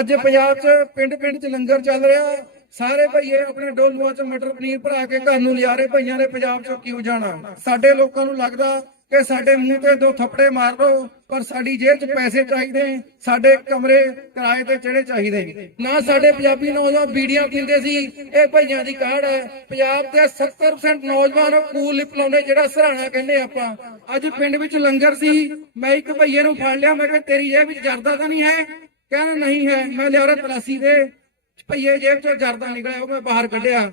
ਅੱਜ ਪੰਜਾਬ 'ਚ ਪਿੰਡ-ਪਿੰਡ 'ਚ ਲੰਗਰ ਚੱਲ ਰਿਹਾ। ਸਾਰੇ ਭਈਏ ਆਪਣੇ ਡੋਲੂਆਂ 'ਚ ਮਟਰ ਪਨੀਰ ਭਰਾ ਕੇ ਘਰ ਨੂੰ ਲਿਆ ਰਹੇ। ਭਈਆਂ ਨੇ ਪੰਜਾਬ 'ਚੋਂ ਕਿਉਂ ਜਾਣਾ? ਸਾਡੇ ਲੋਕਾਂ ਨੂੰ ਲੱਗਦਾ ਕਿ ਸਾਡੇ ਮੂੰਹ ਤੇ ਦੋ ਥੱਪੜੇ ਮਾਰ ਲਓ, ਪਰ ਸਾਡੀ ਜੇਬ 'ਚ ਪੈਸੇ ਚਾਹੀਦੇ, ਸਾਡੇ ਕਮਰੇ ਕਿਰਾਏ ਤੇ ਚੜੇ ਚਾਹੀਦੇ। ਨਾ ਸਾਡੇ ਪੰਜਾਬੀ ਨੌਜਵਾਨ ਬੀੜੀਆਂ ਪੀਂਦੇ ਸੀ, ਇਹ ਭਈਆਂ ਦੀ ਕਾਢ ਹੈ। ਪੰਜਾਬ ਦੇ 70% ਨੌਜਵਾਨ ਕੂਲ ਲਿਪ ਲਾਉਂਦੇ, ਜਿਹੜਾ ਸਰਾਣਾ ਕਹਿੰਦੇ ਆਪਾਂ। ਅੱਜ ਪਿੰਡ ਵਿੱਚ ਲੰਗਰ ਸੀ, ਮੈਂ ਇੱਕ ਭਈਏ ਨੂੰ ਫੜ ਲਿਆ, ਮੈਂ ਕਿਹਾ ਤੇਰੀ ਜੇਬ ਵਿੱਚ ਜਰਦਾ ਤਾਂ ਨਹੀਂ ਹੈ? ਕਹਿੰਦਾ ਨਹੀਂ ਹੈ, ਮੈਂ ਲਿਆ ਤਲਾਸੀ ਦੇ। ਭਈਏ ਜੇਬ ਚੋਂ ਜਰਦਾ ਨਿਕਲਿਆ, ਉਹ ਮੈਂ ਬਾਹਰ ਕੱਢਿਆ।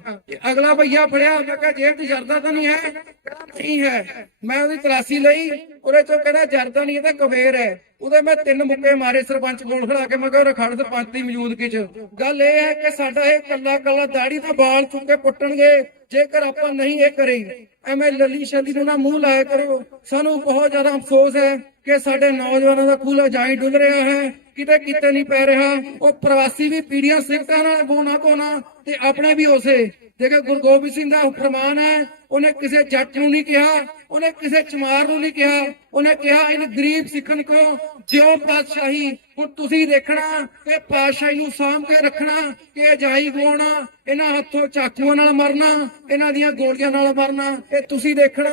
ਅਗਲਾ ਭਈਆ ਫੜਿਆ, ਮੈਂ ਕਿਹਾ, ਜੇਬ 'ਚ ਜਰਦਾ ਤਾਂ ਨਹੀਂ ਹੈ? ਨਹੀਂ ਹੈ। ਮੈਂ ਉਹਦੀ ਤਲਾਸੀ ਲਈ, ਉਹਦੇ ਚੋਂ ਕਹਿੰਦਾ, ਜਰਦਾ ਨਹੀਂ, ਇਹ ਤਾਂ ਕਵੇਰ ਹੈ। ਉਹਦੇ ਮੈਂ ਤਿੰਨ ਮੁੱਕੇ ਮਾਰੇ, ਸਰਪੰਚ ਕੋਲ ਖੜਾ ਕੇ, ਮੈਂ ਕਿਹਾ, ਰਖੜ ਸਰਪੰਚ ਦੀ ਮੌਜੂਦਗੀ 'ਚ। ਗੱਲ ਇਹ ਹੈ ਕਿ ਸਾਡਾ ਇਹ ਕੱਲਾ ਕੱਲਾ ਦਾੜੀ ਦਾ ਬਾਲ ਚੁੱਕ ਕੇ ਪੁੱਟਣਗੇ। ਜੇਕਰ ਆਪਾਂ ਨਹੀਂ ਇਹ ਕਰੇ, ਐਵੇਂ ਲੱਲੀ ਸ਼ਲੀ ਨੂੰ ਨਾ ਮੂੰਹ ਲਾਇਆ ਕਰੋ। ਸਾਨੂੰ ਬਹੁਤ ਜ਼ਿਆਦਾ ਅਫਸੋਸ ਹੈ ਕਿ ਸਾਡੇ ਨੌਜਵਾਨਾਂ ਦਾ ਖੂਲਾ ਜਾਈ ਡੁੱਲ ਰਿਹਾ ਹੈ। ਕਿਤੇ ਕਿਤੇ ਨਹੀਂ ਪੈ ਰਿਹਾ। ਉਹ ਪ੍ਰਵਾਸੀ ਵੀ ਪੀੜੀਆਂ ਸਿੱਖਾਂ ਨਾਲ ਬੋਨਾ ਕੋਨਾ ਤੇ ਆਪਣੇ ਵੀ ਉਸੇ। ਜੇਕਰ ਗੁਰੂ ਗੋਬਿੰਦ ਸਿੰਘ ਦਾ ਫਰਮਾਨ ਹੈ, ਉਹਨੇ ਕਿਸੇ ਜੱਟ ਨੂੰ ਨਹੀਂ ਕਿਹਾ, ਉਹਨੇ ਕਿਸੇ ਚਮਾਰ ਨੂੰ ਨਹੀਂ ਕਿਹਾ। ਉਹਨੇ ਕਿਹਾ, ਇਹਨ ਗਰੀਬ ਸਿੱਖਣ ਕੋ ਜਿਉ ਪਾਤਸ਼ਾਹੀ ਹੁਣ ਤੁਸੀਂ ਦੇਖਣਾ ਕਿ ਪਾਤਸ਼ਾਹੀ ਨੂੰ ਸਾਂਭ ਕੇ ਰੱਖਣਾ ਕਿ ਅਜਾਈ ਗਵਾਉਣਾ ਇਹਨਾਂ ਹੱਥੋਂ ਚਾਕੂਆਂ ਨਾਲ ਮਰਨਾ, ਇਹਨਾਂ ਦੀਆਂ ਗੋਲੀਆਂ ਨਾਲ ਮਰਨਾ। ਇਹ ਤੁਸੀਂ ਦੇਖਣਾ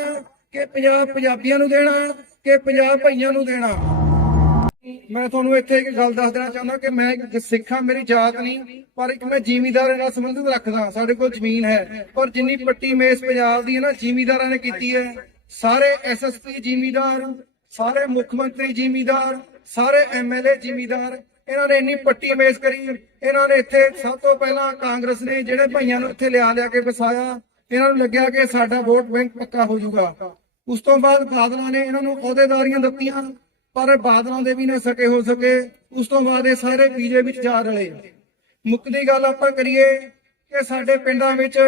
ਕਿ ਪੰਜਾਬ ਪੰਜਾਬੀਆਂ ਨੂੰ ਦੇਣਾ ਕਿ ਪੰਜਾਬ ਭਈਆਂ ਨੂੰ ਦੇਣਾ। ਮੈਂ ਤੁਹਾਨੂੰ ਇੱਥੇ ਇੱਕ ਗੱਲ ਦੱਸ ਦੇਣਾ ਚਾਹੁੰਦਾ ਕਿ ਮੈਂ ਇੱਕ ਸਿੱਖਾਂ, ਮੇਰੀ ਜਾਤ ਨਹੀਂ, ਪਰ ਇੱਕ ਮੈਂ ਜ਼ਿਮੀਂਦਾਰਾਂ ਨਾਲ ਸੰਬੰਧਿਤ ਰੱਖਦਾ। ਸਾਡੇ ਕੋਲ ਜ਼ਮੀਨ ਹੈ, ਪਰ ਜਿੰਨੀ ਪੱਟੀ ਮੇਸ ਪੰਜਾਬ ਦੀ ਹੈ ਨਾ, ਜ਼ਿਮੀਂਦਾਰਾਂ ਨੇ ਕੀਤੀ ਹੈ। ਸਾਰੇ ਐਸਐਸਪੀ ਜਿਮੀਦਾਰ, ਸਾਰੇ ਮੁੱਖ ਮੰਤਰੀ ਜਿਮੀਦਾਰ ਸਾਰੇ ਐਮਐਲਏ ਜਿਮੀਦਾਰ, ਇਹਨਾਂ ਨੇ ਇੰਨੀ ਪੱਟੀ ਮੇਸ ਕਰੀ। ਇਹਨਾਂ ਨੇ ਇੱਥੇ ਸਭ ਤੋਂ ਪਹਿਲਾਂ ਕਾਂਗਰਸ ਨੇ ਜਿਹੜੇ ਭਾਈਆਂ ਨੂੰ ਇੱਥੇ ਲਿਆ ਲਿਆ ਕੇ ਵਸਾਇਆ, ਇਹਨਾਂ ਨੂੰ ਲੱਗਿਆ ਕਿ ਸਾਡਾ ਵੋਟ ਬੈਂਕ ਪੱਕਾ ਹੋ ਜਾਊਗਾ। ਉਸ ਤੋਂ ਬਾਅਦ ਬਾਦਲਾਂ ਨੇ ਇਹਨਾਂ ਨੂੰ ਅਹੁਦੇਦਾਰੀਆਂ ਦਿੱਤੀਆਂ, ਪਰ ਬਾਦਲਾਂ ਦੇ ਵੀ ਨਾ ਸਕੇ ਹੋ ਸਕੇ। ਉਸ ਤੋਂ ਬਾਅਦ ਇਹ ਸਾਰੇ ਬੀਜੇਪੀ ਵਿੱਚ ਜਾ ਰਲੇ। ਮੁੱਕਦੀ ਗੱਲ ਆਪਾਂ ਕਰੀਏ ਕਿ ਸਾਡੇ ਪਿੰਡਾਂ ਵਿੱਚ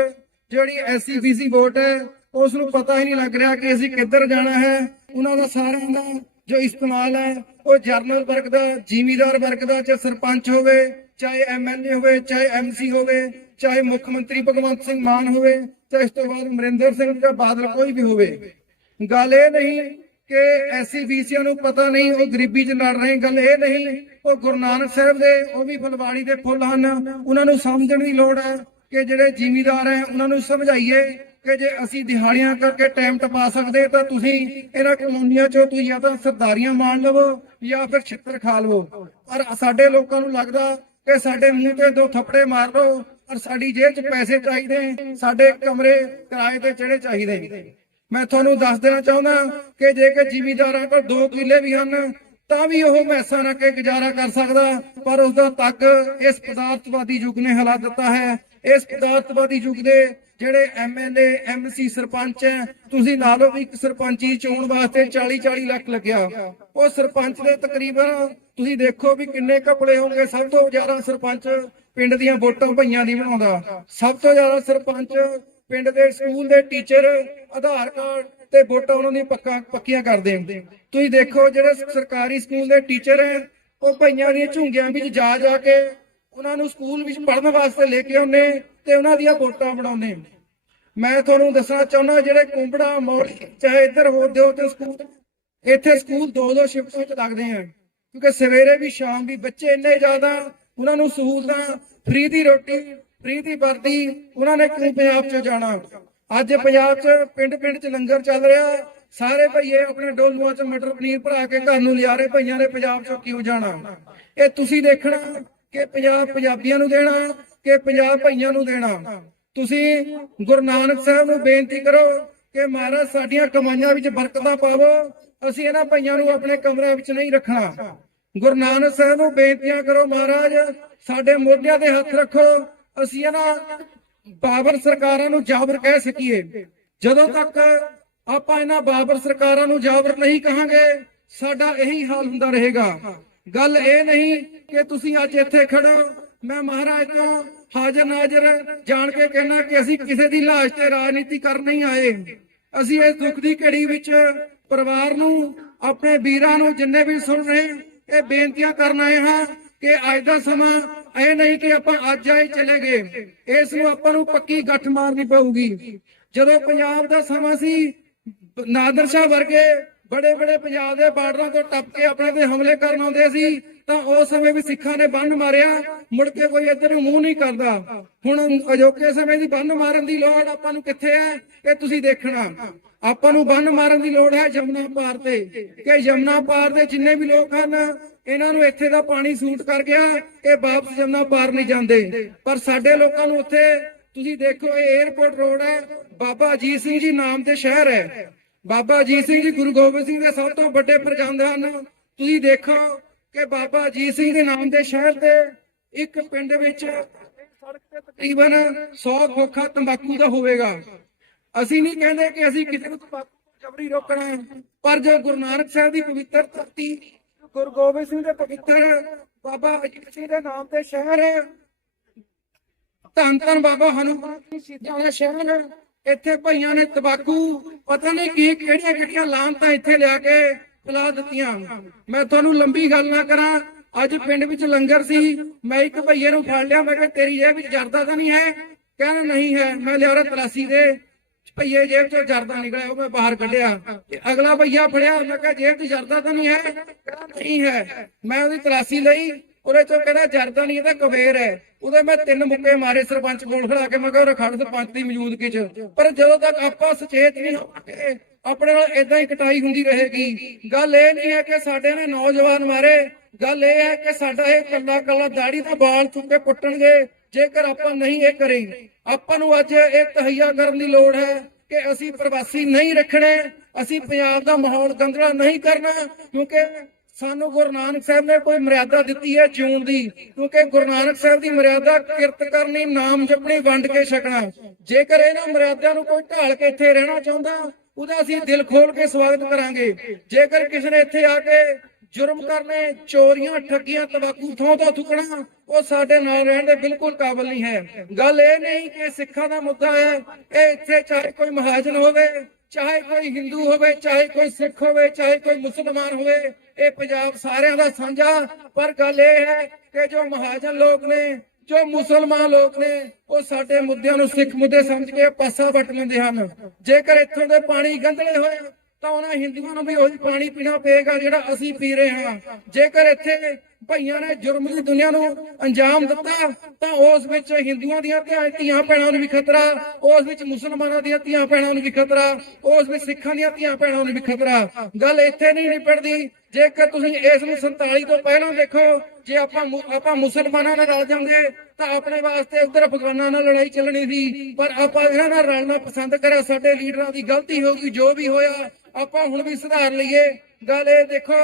ਜਿਹੜੀ ਐਸਸੀ ਬੀਸੀ ਵੋਟ ਹੈ, ਉਸ ਨੂੰ ਪਤਾ ਹੀ ਨਹੀਂ ਲੱਗ ਰਿਹਾ ਕਿ ਅਸੀਂ ਕਿੱਧਰ ਜਾਣਾ ਹੈ। ਉਹਨਾਂ ਦਾ ਸਾਰਿਆਂ ਦਾ ਜੋ ਇਸਤੇਮਾਲ ਹੈ, ਉਹ ਜਰਨਲ ਵਰਗ ਦਾ, ਜ਼ਿਮੀਦਾਰ ਵਰਗ ਦਾ, ਚਾਹੇ ਸਰਪੰਚ ਹੋਵੇ, ਚਾਹੇ ਐਮਐਲਏ ਹੋਵੇ, ਚਾਹੇ ਐਮਸੀ ਹੋਵੇ, ਚਾਹੇ ਮੁੱਖ ਮੰਤਰੀ ਭਗਵੰਤ ਸਿੰਘ ਮਾਨ ਹੋਵੇ, ਚਾਹੇ ਇਸ ਤੋਂ ਬਾਅਦ ਅਮਰਿੰਦਰ ਸਿੰਘ ਜਾਂ ਬਾਦਲ ਕੋਈ ਵੀ ਹੋਵੇ। ਗੱਲ ਇਹ ਨਹੀਂ ਕਿ ਐਸੀ ਬੀਸੀਆਂ ਨੂੰ ਪਤਾ ਨਹੀਂ, ਉਹ ਗਰੀਬੀ 'ਚ ਲੜ ਰਹੇ, ਗੱਲ ਇਹ ਨਹੀਂ, ਉਹ ਗੁਰੂ ਨਾਨਕ ਸਾਹਿਬ ਦੇ, ਉਹ ਵੀ ਫੁਲਵਾੜੀ ਦੇ ਫੁੱਲ ਹਨ। ਉਹਨਾਂ ਨੂੰ ਸਮਝਣ ਦੀ ਲੋੜ ਹੈ ਕਿ ਜਿਹੜੇ ਜ਼ਿਮੀਦਾਰ ਹੈ, ਉਹਨਾਂ ਨੂੰ ਸਮਝਾਈਏ ਕਿ ਜੇ ਅਸੀਂ ਦਿਹਾੜੀਆਂ ਕਰਕੇ ਟਾਈਮ ਟਪਾ ਸਕਦੇ ਤਾਂ ਤੁਸੀਂ ਇਹਨਾਂ ਕਲੋਨੀਆਂ 'ਚੋਂ ਤੁਸੀਂ ਜਾਂ ਤਾਂ ਸਰਦਾਰੀਆਂ ਮਾਣ ਲਵੋ ਜਾਂ ਫਿਰ ਛਿੱਤਰ ਖਾ ਲਵੋ। ਪਰ ਸਾਡੇ ਲੋਕਾਂ ਨੂੰ ਲੱਗਦਾ ਕਿ ਸਾਡੇ ਮੂੰਹ ਤੇ ਦੋ ਥੱਪੜੇ ਮਾਰ ਲਓ ਔਰ ਸਾਡੀ ਜੇਬ 'ਚ ਪੈਸੇ ਚਾਹੀਦੇ, ਸਾਡੇ ਕਮਰੇ ਕਿਰਾਏ ਤੇ ਚੜੇ ਚਾਹੀਦੇ। ਮੈਂ ਤੁਹਾਨੂੰ ਦੱਸ ਦੇਣਾ ਚਾਹੁੰਦਾ ਕਿ ਜੇਕਰ ਜਿਮੀਦਾਰਾਂ ਕੋਲ ਦੋ ਕਿੱਲੇ ਵੀ ਹਨ, ਤਾਂ ਵੀ ਉਹ ਮੈਸਾਂ ਰੱਖ ਕੇ ਗੁਜ਼ਾਰਾ ਕਰ ਸਕਦਾ, ਪਰ ਉਸ ਦਾ ਤੱਕ ਇਸ ਪਦਾਰਥਵਾਦੀ ਯੁੱਗ ਨੇ ਹਿਲਾ ਦਿੱਤਾ ਹੈ। ਇਸ ਪਦਾਰਥਵਾਦੀ ਯੁੱਗ ਦੇ ਜਿਹੜੇ ਐਮਐਲਏ ਐਮਸੀ ਸਰਪੰਚ ਹੈ, ਤੁਸੀਂ ਲਾ ਵੀ ਇੱਕ ਸਰਪੰਚੀ ਚੋਣ ਵਾਸਤੇ 40 40 ਲੱਖ ਲੱਗਿਆ। ਉਹ ਸਰਪੰਚ ਦੇ ਤਕਰੀਬਨ ਤੁਸੀਂ ਦੇਖੋ ਵੀ ਕਿੰਨੇ ਕਪੜੇ ਹੋਣਗੇ, ਸਭ ਤੋਂ ਜ਼ਿਆਦਾ ਸਰਪੰਚ ਪਿੰਡ ਦੀਆਂ ਵੋਟਾਂ ਭਈਆਂ ਦੀ ਬਣਾਉਂਦਾ। ਸਭ ਤੋਂ ਜ਼ਿਆਦਾ ਸਰਪੰਚ ਪਿੰਡ ਦੇ ਸਕੂਲ ਦੇ ਟੀਚਰ, ਆਧਾਰ ਕਾਰਡ ਤੇ ਵੋਟਾਂ ਉਹਨਾਂ ਦੀਆਂ ਪੱਕਾ ਪੱਕੀਆਂ ਕਰਦੇ ਹੁੰਦੇ ਤੁਸੀਂ ਦੇਖੋ ਜਿਹੜੇ ਸਰਕਾਰੀ ਸਕੂਲ ਦੇ ਟੀਚਰ ਹੈ, ਉਹ ਭਈਆਂ ਦੀਆਂ ਝੁੰਗੀਆਂ ਵਿੱਚ ਜਾ ਜਾ ਕੇ ਉਹਨਾਂ ਨੂੰ ਸਕੂਲ ਵਿੱਚ ਪੜਨ ਵਾਸਤੇ ਲੈ ਕੇ ਆਉਂਦੇ ਤੇ ਉਹਨਾਂ ਦੀਆਂ ਵੋਟਾਂ ਬਣਾਉਂਦੇ। ਮੈਂ ਤੁਹਾਨੂੰ ਦੱਸਣਾ ਚਾਹੁੰਦਾ ਜਿਹੜੇ ਕੁੰਬੜਾ ਮੋੜ ਚਾਹੇ ਇੱਧਰ ਹੋਦੇ ਹੋ ਤੇ ਸਕੂਲ, ਇੱਥੇ ਸਕੂਲ ਦੋ ਦੋ ਸ਼ਿਫਟ ਵਿੱਚ ਲੱਗਦੇ ਆ। ਕਿਉਂਕਿ ਸਵੇਰੇ ਵੀ, ਸ਼ਾਮ ਵੀ ਬੱਚੇ ਇੰਨੇ ਜ਼ਿਆਦਾ, ਉਹਨਾਂ ਨੂੰ ਸਹੂਲਤਾਂ, ਫ੍ਰੀ ਦੀ ਰੋਟੀ, ਫ੍ਰੀ ਦੀ ਵਰਦੀ, ਉਹਨਾਂ ਨੇ ਕਿਉਂ ਪੰਜਾਬ 'ਚ ਜਾਣਾ? ਅੱਜ ਪੰਜਾਬ 'ਚ ਪਿੰਡ ਪਿੰਡ 'ਚ ਲੰਗਰ ਚੱਲ ਰਿਹਾ, ਸਾਰੇ ਭਈਏ ਆਪਣੇ ਡੋਲੂਆਂ 'ਚ ਮਟਰ ਪਨੀਰ ਭਰਾ ਕੇ ਘਰ ਨੂੰ ਲਿਆ ਰਹੇ, ਭਈਆਂ ਨੇ ਪੰਜਾਬ 'ਚ ਕਿਉਂ ਜਾਣਾ? ਇਹ ਤੁਸੀਂ ਦੇਖਣਾ ਕਿ ਪੰਜਾਬ ਪੰਜਾਬੀਆਂ ਨੂੰ ਦੇਣਾ, ਕਿ ਪੰਜਾਬ ਭਾਈਆਂ ਨੂੰ ਦੇਣਾ। ਤੁਸੀਂ ਗੁਰੂ ਨਾਨਕ ਸਾਹਿਬ ਨੂੰ ਬੇਨਤੀ ਕਰੋ ਕਿ ਮਹਾਰਾਜ ਸਾਡੀਆਂ ਕਮਾਈਆਂ ਵਿੱਚ ਬਰਕਤਾਂ ਪਾਵੋ, ਅਸੀਂ ਇਹਨਾਂ ਭਾਈਆਂ ਨੂੰ ਆਪਣੇ ਕਮਰਿਆਂ ਵਿੱਚ ਨਹੀਂ ਰੱਖਣਾ। ਗੁਰੂ ਨਾਨਕ ਸਾਹਿਬ ਨੂੰ ਬੇਨਤੀਆਂ ਕਰੋ ਮਹਾਰਾਜ, ਸਾਡੇ ਮੋਢਿਆਂ ਤੇ ਹੱਥ ਰੱਖੋ, ਅਸੀਂ ਇਹਨਾਂ ਬਾਬਰ ਸਰਕਾਰਾਂ ਨੂੰ ਜਾਬਰ ਕਹਿ ਸਕੀਏ। ਜਦੋਂ ਤੱਕ ਆਪਾਂ ਇਹਨਾਂ ਬਾਬਰ ਸਰਕਾਰਾਂ ਨੂੰ ਜਾਬਰ ਨਹੀਂ ਕਹਾਂਗੇ, ਸਾਡਾ ਇਹੀ ਹਾਲ ਹੁੰਦਾ ਰਹੇਗਾ। ਗੱਲ ਇਹ ਨਹੀਂ ਕਿ ਤੁਸੀਂ ਅੱਜ ਇੱਥੇ ਖੜੋ ਮੈਂ ਮਹਾਰਾਜ ਤੋਂ ਹਾਜ਼ਰ ਨਾਜ਼ਰ ਜਾਣ ਕੇ ਕਹਿਣਾ ਕਿ ਅਸੀਂ ਕਿਸੇ ਦੀ ਲਾਸ਼ ਤੇ ਰਾਜਨੀਤੀ ਕਰਨ ਨਹੀਂ ਆਏ। ਅਸੀਂ ਇਸ ਦੁੱਖ ਦੀ ਘੜੀ ਵਿੱਚ ਪਰਿਵਾਰ ਨੂੰ, ਆਪਣੇ ਵੀਰਾਂ ਨੂੰ ਜਿੰਨੇ ਵੀ ਸੁਣ ਰਹੇ, ਇਹ ਬੇਨਤੀਆਂ ਕਰਨ ਆਏ ਹਾਂ ਕਿ ਅੱਜ ਦਾ ਸਮਾਂ ਇਹ ਨਹੀਂ ਕਿ ਆਪਾਂ ਅੱਜ ਆਏ ਚਲੇ ਗਏ। ਇਸ ਨੂੰ ਆਪਾਂ ਨੂੰ ਪੱਕੀ ਗੱਠ ਮਾਰਨੀ ਪਊਗੀ। ਜਦੋਂ ਪੰਜਾਬ ਦਾ ਸਮਾਂ ਸੀ, ਨਾਦਰ ਸ਼ਾਹ ਵਰਗੇ ਬੜੇ ਬੜੇ ਪੰਜਾਬ ਦੇ ਬਾਰਡਰਾਂ ਤੋਂ ਟੱਪ ਕੇ ਆਪਣੇ ਤੇ ਹਮਲੇ ਕਰਨ ਆਉਂਦੇ ਸੀ ਤਾਂ ਉਸ ਸਮੇਂ ਵੀ ਸਿੱਖਾਂ ਨੇ ਬੰਨ ਮਾਰਿਆ, ਮੁੜ ਕੇ ਕੋਈ ਇੱਧਰ ਨੂੰ ਮੂੰਹ ਨਹੀਂ ਕਰਦਾ। ਹੁਣ ਅਜੋਕੇ ਸਮੇਂ ਦੀ ਬੰਨ ਮਾਰਨ ਦੀ ਲੋੜ ਆਪਾਂ ਨੂੰ ਕਿੱਥੇ ਹੈ? ਇਹ ਤੁਸੀਂ ਦੇਖਣਾ। ਆਪਾਂ ਨੂੰ ਬੰਨ ਮਾਰਨ ਦੀ ਲੋੜ ਹੈ ਜਮਨਾ ਪਾਰ ਤੇ। ਕਿ ਜਮਨਾ ਪਾਰ ਦੇ ਜਿੰਨੇ ਵੀ ਲੋਕ ਹਨ, ਇਹਨਾਂ ਨੂੰ ਇੱਥੇ ਦਾ ਪਾਣੀ ਸੂਟ ਕਰ ਗਿਆ, ਇਹ ਵਾਪਸ ਜਮਨਾ ਪਾਰ ਨਹੀਂ ਜਾਂਦੇ। ਪਰ ਸਾਡੇ ਲੋਕਾਂ ਨੂੰ ਉੱਥੇ, ਤੁਸੀਂ ਦੇਖੋ ਇਹ 에어ਪੋਰਟ ਰੋਡ ਹੈ, ਬਾਬਾ ਅਜੀਤ ਸਿੰਘ ਜੀ ਨਾਮ ਤੇ ਸ਼ਹਿਰ ਹੈ। ਬਾਬਾ ਅਜੀਤ ਸਿੰਘ ਜੀ ਗੁਰੂ ਗੋਬਿੰਦ ਸਿੰਘ ਦੇ ਸਭ ਤੋਂ ਵੱਡੇ ਪ੍ਰਜੰਦ ਹਨ। ਤੁਸੀਂ ਦੇਖੋ ਕਿ ਬਾਬਾ ਅਜੀਤ ਸਿੰਘ ਦੇ ਨਾਮ ਦੇ ਸ਼ਹਿਰ ਤੇ ਇੱਕ ਪਿੰਡ ਵਿੱਚ ਸੜਕ ਤੇ ਤਕਰੀਬਨ 100 ਖੋਖਾ ਤੰਬਾਕੂ ਦਾ ਹੋਵੇਗਾ ਅਸੀਂ ਨਹੀਂ ਕਹਿੰਦੇ ਕਿ ਅਸੀਂ ਕਿਸੇ ਨੂੰ ਤੰਬਾਕੂ ਜਬਰੀ ਰੋਕਣਾ ਪਰ ਜੋ ਗੁਰੂ ਨਾਨਕ ਸਾਹਿਬ ਦੀ ਪਵਿੱਤਰ ਧਰਤੀ, ਗੁਰੂ ਗੋਬਿੰਦ ਸਿੰਘ ਦੇ ਪਵਿੱਤਰ ਬਾਬਾ ਅਜੀਤ ਸਿੰਘ ਦੇ ਨਾਮ ਤੇ ਸ਼ਹਿਰ ਹੈ ਧੰਨ ਧੰਨ ਬਾਬਾ ਹਨੂਮਾਨ ਜੀ ਸ਼ਹੀਦਾਂ ਦਾ ਸ਼ਹਿਰ ਹੈ। ਇੱਥੇ ਭਈਆਂ ਨੇ ਤਬਾਕੂ, ਪਤਾ ਨਹੀਂ ਕੀ ਕਿਹੜੀਆਂ ਕਿਹੜੀਆਂ ਲਾਂਤਾਂ ਇੱਥੇ ਲਿਆ ਕੇ ਪਿਲਾ ਦਿੱਤੀਆਂ। ਮੈਂ ਤੁਹਾਨੂੰ ਲੰਬੀ ਗੱਲ ਨਾ ਕਰਾਂ। ਅੱਜ ਪਿੰਡ ਵਿੱਚ ਲੰਗਰ ਸੀ। ਮੈਂ ਇੱਕ ਭਈਏ ਨੂੰ ਫੜ ਲਿਆ। ਮੈਂ ਕਿਹਾ, ਤੇਰੀ ਜੇਬ ਵਿੱਚ ਜਰਦਾ ਤਾਂ ਨਹੀਂ ਹੈ? ਕਹਿੰਦਾ, ਨਹੀਂ ਹੈ। ਮੈਂ ਲਿਆ ਤਲਾਸੀ ਦੇ। ਭਈਏ ਜੇਬ ਚੋਂ ਜਰਦਾ ਨਿਕਲਿਆ। ਉਹ ਮੈਂ ਬਾਹਰ ਕੱਢਿਆ। ਤੇ ਅਗਲਾ ਭਈਆ ਫੜਿਆ। ਮੈਂ ਕਿਹਾ, ਜੇਬ 'ਚ ਜਰਦਾ ਤਾਂ ਨਹੀਂ ਹੈ? ਕਹਿੰਦਾ, ਨਹੀਂ ਹੈ। ਮੈਂ ਉਹਦੀ ਤਲਾਸੀ ਲਈ। ਉਹਦੇ ਚੋਂ ਕਹਿੰਦਾ, ਜਰਦਾ ਨਹੀਂ, ਇਹ ਕਵੇਰ ਹੈ। ਉਹਦੇ ਮੈਂ ਤਿੰਨ ਮੁੱਕੇ ਮਾਰੇ ਸਰਪੰਚ ਕੋਲ ਖੜਾ ਕੇ। ਮੈਂ ਕਿਹਾ ਉਹ ਖੜ ਸਰਪੰਚ ਦੀ ਮੌਜੂਦਗੀ 'ਚ। ਪਰ ਜਦੋਂ ਤੱਕ ਆਪਾਂ ਸੁਚੇਤ ਨਹੀਂ ਹੋਵਾਂਗੇ ਆਪਣੇ ਨਾਲ ਇਦਾਂ ਹੀ ਕਟਾਈ ਹੁੰਦੀ ਰਹੇਗੀ। ਗੱਲ ਇਹ ਨਹੀਂ ਹੈ ਕਿ ਸਾਡੇ ਨੇ ਨੌਜਵਾਨ ਮਾਰੇ। ਗੱਲ ਇਹ ਹੈ ਕਿ ਸਾਡਾ ਇਹ ਕੱਲਾ ਕੱਲਾ ਦਾੜੀ ਦਾ ਵਾਲ ਚੁੱਕ ਕੇ ਜੇਕਰ ਆਪਾਂ ਨਹੀਂ ਇਹ ਕਰੇ, ਆਪਾਂ ਨੂੰ ਅੱਜ ਇਹ ਤਹਈਆ ਕਰਨ ਦੀ ਲੋੜ ਹੈ ਕਿ ਅਸੀਂ ਪ੍ਰਵਾਸੀ ਨਹੀਂ ਰੱਖਣੇ, ਅਸੀਂ ਪੰਜਾਬ ਦਾ ਮਾਹੌਲ ਗੰਦਲਾ ਨਹੀਂ ਕਰਨਾ, ਕਿਉਂਕਿ ਸਾਨੂੰ ਗੁਰੂ ਨਾਨਕ ਸਾਹਿਬ ਨੇ ਕੋਈ ਮਰਿਆਦਾ ਦਿੱਤੀ ਹੈ ਜੂਨ ਦੀ, ਕਿਉਂਕਿ ਗੁਰੂ ਨਾਨਕ ਸਾਹਿਬ ਦੀ ਮਰਿਆਦਾ ਕਿਰਤ ਕਰਨੀ, ਨਾਮ ਜਪਣੀ, ਵੰਡ ਕੇ ਛਕਣਾ। ਜੇਕਰ ਇਹਨਾਂ ਮਰਿਆਦਿਆਂ ਨੂੰ ਕੋਈ ਢਾਲ ਕੇ ਇੱਥੇ ਰਹਿਣਾ ਚਾਹੁੰਦਾ ਉਹਦਾ ਅਸੀਂ ਦਿਲ ਖੋਲ ਕੇ ਸਵਾਗਤ ਕਰਾਂਗੇ। ਜੇਕਰ ਕਿਸੇ ਨੇ ਇੱਥੇ ਆ ਕੇ ਜੁਰਮ ਕਰਨੇ, ਚੋਰੀਆਂ, ਠੱਗੀਆਂ, ਤਬਾਕੂ ਥੋਂ ਤੋਂ ਥੁਕਣਾ, ਉਹ ਸਾਡੇ ਨਾਲ ਰਹਿਣ ਦੇ ਬਿਲਕੁਲ ਕਾਬਲ ਨਹੀਂ ਹੈ। ਗੱਲ ਇਹ ਨਹੀਂ ਕਿ ਸਿੱਖਾਂ ਦਾ ਮੁੱਦਾ ਹੈ ਇਹ ਇੱਥੇ ਚਾਹੇ ਕੋਈ ਮਹਾਜਨ ਹੋਵੇ, ਚਾਹੇ ਕੋਈ ਹਿੰਦੂ ਹੋਵੇ, ਚਾਹੇ ਕੋਈ ਸਿੱਖ ਹੋਵੇ, ਚਾਹੇ ਕੋਈ ਮੁਸਲਮਾਨ ਹੋਵੇ, ਇਹ ਪੰਜਾਬ ਸਾਰਿਆਂ ਦਾ ਸਾਂਝਾ। ਪਰ ਗੱਲ ਇਹ ਹੈ ਕਿ ਜੋ ਮਹਾਜਨ ਲੋਕ ਨੇ ਜੋ ਮੁਸਲਮਾਨ ਲੋਕ ਨੇ, ਉਹ ਸਾਡੇ ਮੁੱਦਿਆਂ ਨੂੰ ਸਿੱਖ ਮੁੱਦੇ ਸਮਝ ਕੇ ਪਾਸਾ ਵੱਟ ਲੈਂਦੇ ਹਨ। ਜੇਕਰ ਇੱਥੋਂ ਦੇ ਪਾਣੀ ਗੰਧਲੇ ਹੋਏ, ਤਾਂ ਉਹਨਾਂ ਹਿੰਦੂਆਂ ਨੂੰ ਵੀ ਉਹੀ ਪਾਣੀ ਪੀਣਾ ਪਏਗਾ ਜਿਹੜਾ ਅਸੀਂ ਪੀ ਰਹੇ ਹਾਂ। ਜੇਕਰ ਇੱਥੇ ਭਈਆਂ ਨੇ ਜੁਰਮ ਦੀ ਦੁਨੀਆ ਨੂੰ ਅੰਜਾਮ ਦਿੱਤਾ, ਤਾਂ ਉਸ ਵਿੱਚ ਹਿੰਦੂਆਂ ਦੀਆਂ ਧੀਆਂ ਧੀਆਂ ਭੈਣਾਂ ਨੂੰ ਵੀ ਖਤਰਾ, ਉਸ ਵਿੱਚ ਮੁਸਲਮਾਨਾਂ ਦੀਆਂ ਧੀਆਂ ਭੈਣਾਂ ਨੂੰ ਵੀ ਖਤਰਾ, ਉਸ ਵਿੱਚ ਸਿੱਖਾਂ ਦੀਆਂ ਧੀਆਂ ਭੈਣਾਂ ਨੂੰ ਵੀ ਖਤਰਾ। ਗੱਲ ਇੱਥੇ ਨਹੀਂ ਨਿਪੜਦੀ ਜੇਕਰ ਤੁਸੀਂ ਇਸ ਨੂੰ 47 ਤੋਂ ਪਹਿਲਾਂ ਦੇਖੋ, ਜੇ ਆਪਾਂ ਆਪਾਂ ਮੁਸਲਮਾਨਾਂ ਨਾਲ ਰਲ ਜਾਂਦੇ, ਤਾਂ ਆਪਣੇ ਵਾਸਤੇ ਉਧਰ ਅਫਗਾਨਾਂ ਨਾਲ ਲੜਾਈ ਚੱਲਣੀ ਸੀ। ਪਰ ਆਪਾਂ ਇਹਨਾਂ ਨਾਲ ਰਲਣਾ ਪਸੰਦ ਕਰਿਆ, ਸਾਡੇ ਲੀਡਰਾਂ ਦੀ ਗਲਤੀ ਹੋ ਗਈ, ਜੋ ਵੀ ਹੋਇਆ, ਆਪਾਂ ਹੁਣ ਵੀ ਸੁਧਾਰ ਲਈਏ। ਗੱਲ ਇਹ ਦੇਖੋ,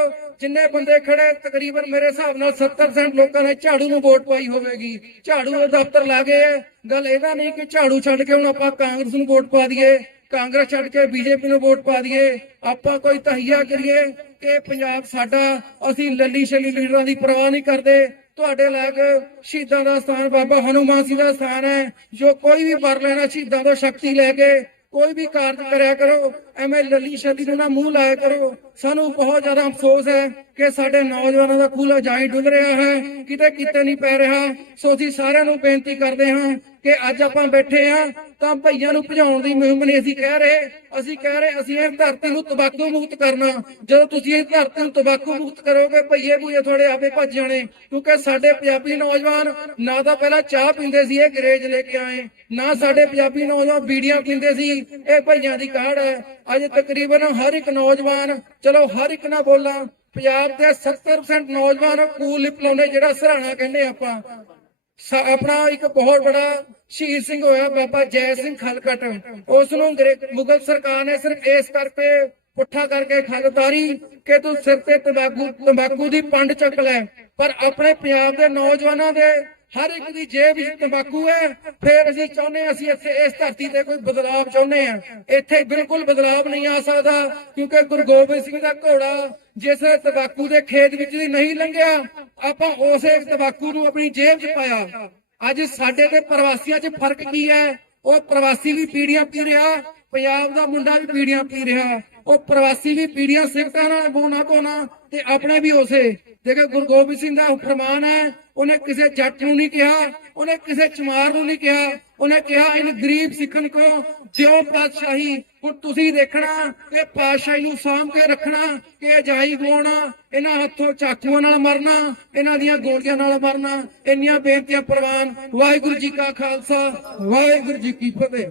ਜਿੰਨੇ ਬੰਦੇ ਖੜੇ, ਤਕਰੀਬਨ ਮੇਰੇ ਹਿਸਾਬ ਨਾਲ 70% ਲੋਕਾਂ ਨੇ ਝਾੜੂ ਨੂੰ ਵੋਟ ਪਾਈ ਹੋਵੇਗੀ। ਝਾੜੂ ਦੇ ਦਫ਼ਤਰ ਲਾ ਗਏ। ਗੱਲ ਇਹਦਾ ਨਹੀਂ ਕਿ ਝਾੜੂ ਛੱਡ ਕੇ ਹੁਣ ਆਪਾਂ ਕਾਂਗਰਸ ਨੂੰ ਵੋਟ ਪਾ ਦਈਏ। ਕਾਂਗਰਸ ਛੱਡ ਕੇ ਬੀਜੇਪੀ ਨੂੰ ਵੋਟ ਪਾ ਦਈਏ, ਆਪਾਂ ਕੋਈ ਤਹੀਆ ਕਰੀਏ ਕਿ ਪੰਜਾਬ ਸਾਡਾ, ਅਸੀਂ ਲੱਲੀ ਛਲੀ ਲੀਡਰਾਂ ਦੀ ਪਰਵਾਹ ਨਹੀਂ ਕਰਦੇ। ਤੁਹਾਡੇ ਲਾਇਕ ਸ਼ਹੀਦਾਂ ਦਾ ਸਥਾਨ ਬਾਬਾ ਹਨੂਮਾਨ ਸਿੰਘ ਦਾ ਸਥਾਨ ਹੈ, ਜੋ ਕੋਈ ਵੀ ਵਰ ਲੈਣਾ ਸ਼ਹੀਦਾਂ ਤੋਂ ਸ਼ਕਤੀ ਲੈ ਕੇ, ਕੋਈ ਵੀ ਕਾਰਜ ਕਰਿਆ ਕਰੋ, ਐਵੇਂ ਲੱਲੀ ਛਲੀ ਨੂੰ ਨਾ ਮੂੰਹ ਲਾਇਆ ਕਰੋ। ਸਾਨੂੰ ਬਹੁਤ ਜ਼ਿਆਦਾ ਅਫਸੋਸ ਹੈ ਕਿ ਸਾਡੇ ਨੌਜਵਾਨਾਂ ਦਾ ਖੂਲਾ ਅਜਾਈ ਡੁੱਲ ਰਿਹਾ ਹੈ, ਕਿਤੇ ਕਿਤੇ ਨਹੀਂ ਪੈ ਰਿਹਾ। ਸੋ ਅਸੀਂ ਸਾਰਿਆਂ ਨੂੰ ਬੇਨਤੀ ਕਰਦੇ ਹਾਂ ਕਿ ਅੱਜ ਆਪਾਂ ਬੈਠੇ ਹਾਂ, ਤਾਂ ਭਈਆਂ ਨੂੰ ਭਜਾਉਣ ਦੀ ਮੁਹਿੰਮ ਨਹੀਂ ਅਸੀਂ ਕਹਿ ਰਹੇ। ਅਸੀਂ ਕਹਿ ਰਹੇ, ਅਸੀਂ ਇਹ ਧਰਤੀ ਨੂੰ ਤਬਾਕੂ ਮੁਕਤ ਕਰਨਾ। ਜਦੋਂ ਤੁਸੀਂ ਇਹ ਧਰਤੀ ਨੂੰ ਤਬਾਕੂ ਮੁਕਤ ਕਰੋਗੇ, ਭਈਏ ਭੂਏ ਤੁਹਾਡੇ ਆਪੇ ਭੱਜ ਜਾਣੇ। ਕਿਉਂਕਿ ਸਾਡੇ ਪੰਜਾਬੀ ਨੌਜਵਾਨ ਨਾ ਤਾਂ ਪਹਿਲਾਂ ਚਾਹ ਪੀਂਦੇ ਸੀ, ਇਹ ਗਰੇਜ ਲੈ ਕੇ ਆਏ। ਨਾ ਸਾਡੇ ਪੰਜਾਬੀ ਨੌਜਵਾਨ ਬੀੜੀਆਂ ਪੀਂਦੇ ਸੀ, ਇਹ ਭਈਆਂ ਦੀ ਕਾਢ ਹੈ। ਅੱਜ ਤਕਰੀਬਨ ਹਰ ਇੱਕ ਨੌਜਵਾਨ ਚਲੋ ਹਰ ਇੱਕ ਨਾ ਬੋਲਾਂ। ਪੰਜਾਬ ਦੇ 70% ਨੌਜਵਾਨ ਕੂਲ ਲਿਪ ਲਾਉਂਦੇ, ਜਿਹੜਾ ਸਰਾਣਾ ਕਹਿੰਦੇ ਆਪਾਂ। ਆਪਣਾ ਇੱਕ ਬਹੁਤ ਬੜਾ ਸ਼ਹੀਦ ਸਿੰਘ ਹੋਇਆ, ਬਾਬਾ ਜੈ ਸਿੰਘ ਖਲਕਟ। ਉਸ ਨੂੰ ਮੁਗਲ ਸਰਕਾਰ ਨੇ ਸਿਰਫ ਇਸ ਕਰਕੇ ਪੁੱਠਾ ਕਰਕੇ ਖਲ ਉਤਾਰੀ ਕਿ ਤੂੰ ਸਿਰ ਤੇ ਤੰਬਾਕੂ ਤੰਬਾਕੂ ਦੀ ਪੰਡ ਚੱਕ ਲੈ। ਪਰ ਆਪਣੇ ਪੰਜਾਬ ਦੇ ਨੌਜਵਾਨਾਂ ਦੇ ਹਰ ਇੱਕ ਦੀ ਜੇਬ ਵਿੱਚ ਤੰਬਾਕੂ ਹੈ। ਫਿਰ ਅਸੀਂ ਚਾਹੁੰਦੇ ਹਾਂ, ਅਸੀਂ ਇੱਥੇ ਇਸ ਧਰਤੀ ਤੇ ਕੋਈ ਬਦਲਾਅ ਚਾਹੁੰਦੇ ਹਾਂ। ਇੱਥੇ ਬਿਲਕੁਲ ਬਦਲਾਅ ਨਹੀਂ ਆ ਸਕਦਾ, ਕਿਉਂਕਿ ਗੁਰੂ ਗੋਬਿੰਦ ਸਿੰਘ ਦਾ ਘੋੜਾ ਜਿਸ ਤੰਬਾਕੂ ਦੇ ਖੇਤ ਵਿੱਚ ਦੀ ਨਹੀਂ ਲੰਘਿਆ, ਆਪਾਂ ਉਸੇ ਤੰਬਾਕੂ ਨੂੰ ਆਪਣੀ ਜੇਬ 'ਚ ਪਾਇਆ। ਅੱਜ ਸਾਡੇ ਤੇ ਪ੍ਰਵਾਸੀਆਂ 'ਚ ਫ਼ਰਕ ਕੀ ਹੈ? ਉਹ ਪ੍ਰਵਾਸੀ ਵੀ ਪੀੜੀਆਂ ਪੀ ਰਿਹਾ, ਪੰਜਾਬ ਦਾ ਮੁੰਡਾ ਵੀ ਪੀੜੀਆਂ ਪੀ ਰਿਹਾ। ਉਹ ਪ੍ਰਵਾਸੀ ਵੀ ਪੀੜੀਆਂ ਸਿਗਰਟਾਂ ਨਾਲ ਬੋਨਾ ਬੋਨਾ ਤੇ ਆਪਣੇ ਵੀ ਉਸੇ। ਦੇਖੋ, ਗੁਰੂ ਗੋਬਿੰਦ ਸਿੰਘ ਦਾ ਫਰਮਾਨ ਹੈ, ਉਹਨੇ ਕਿਸੇ ਜੱਟ ਨੂੰ ਨਹੀਂ ਕਿਹਾ, ਉਹਨੇ ਕਿਸੇ ਚਮਾਰ ਨੂੰ ਨਹੀਂ ਕਿਹਾ, ਉਹਨੇ ਕਿਹਾ ਇਨ ਗਰੀਬ ਸਿੱਖਣ ਕੋ ਜਿਉ ਪਾਤਸ਼ਾਹੀ, ਹੁਣ ਤੁਸੀਂ ਦੇਖਣਾ ਕਿ ਪਾਤਸ਼ਾਹੀ ਨੂੰ ਸਾਂਭ ਕੇ ਰੱਖਣਾ ਕਿ ਅਜਾਈ ਗਵਾਉਣਾ ਇਹਨਾਂ ਹੱਥੋਂ ਚਾਕੂਆਂ ਨਾਲ ਮਰਨਾ, ਇਹਨਾਂ ਦੀਆਂ ਗੋਲੀਆਂ ਨਾਲ ਮਰਨਾ, ਇੰਨੀਆਂ ਬੇਨਤੀਆਂ ਪ੍ਰਵਾਨ, ਵਾਹਿਗੁਰੂ ਜੀ ਕਾ ਖਾਲਸਾ, ਵਾਹਿਗੁਰੂ ਜੀ ਕੀ ਫਤਿਹ।